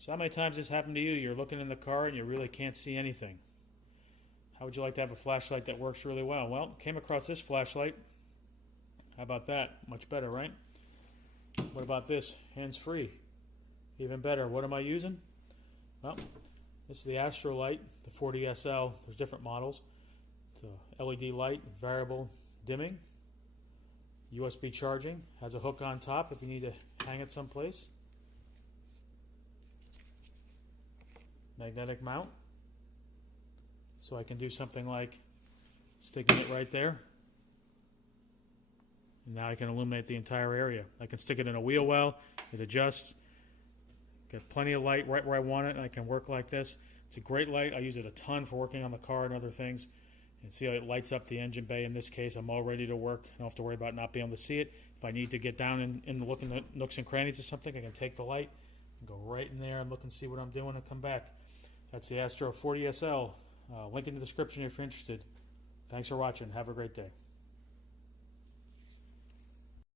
So how many times this happened to you? You're looking in the car and you really can't see anything. How would you like to have a flashlight that works really well? Well, came across this flashlight. How about that? Much better, right? What about this? Hands-free. Even better. What am I using? Well, this is the ASTRO light, the 40SL. There's different models. It's a LED light, variable dimming, USB charging, has a hook on top if you need to hang it someplace. Magnetic mount. So I can do something like sticking it right there. And now I can illuminate the entire area. I can stick it in a wheel well, it adjusts. Got plenty of light right where I want it, and I can work like this. It's a great light. I use it a ton for working on the car and other things. And see how it lights up the engine bay. In this case, I'm all ready to work. I don't have to worry about not being able to see it. If I need to get down and look in the nooks and crannies or something, I can take the light and go right in there and look and see what I'm doing and come back. That's the ASTRO 40SL. Link in the description if you're interested. Thanks for watching. Have a great day.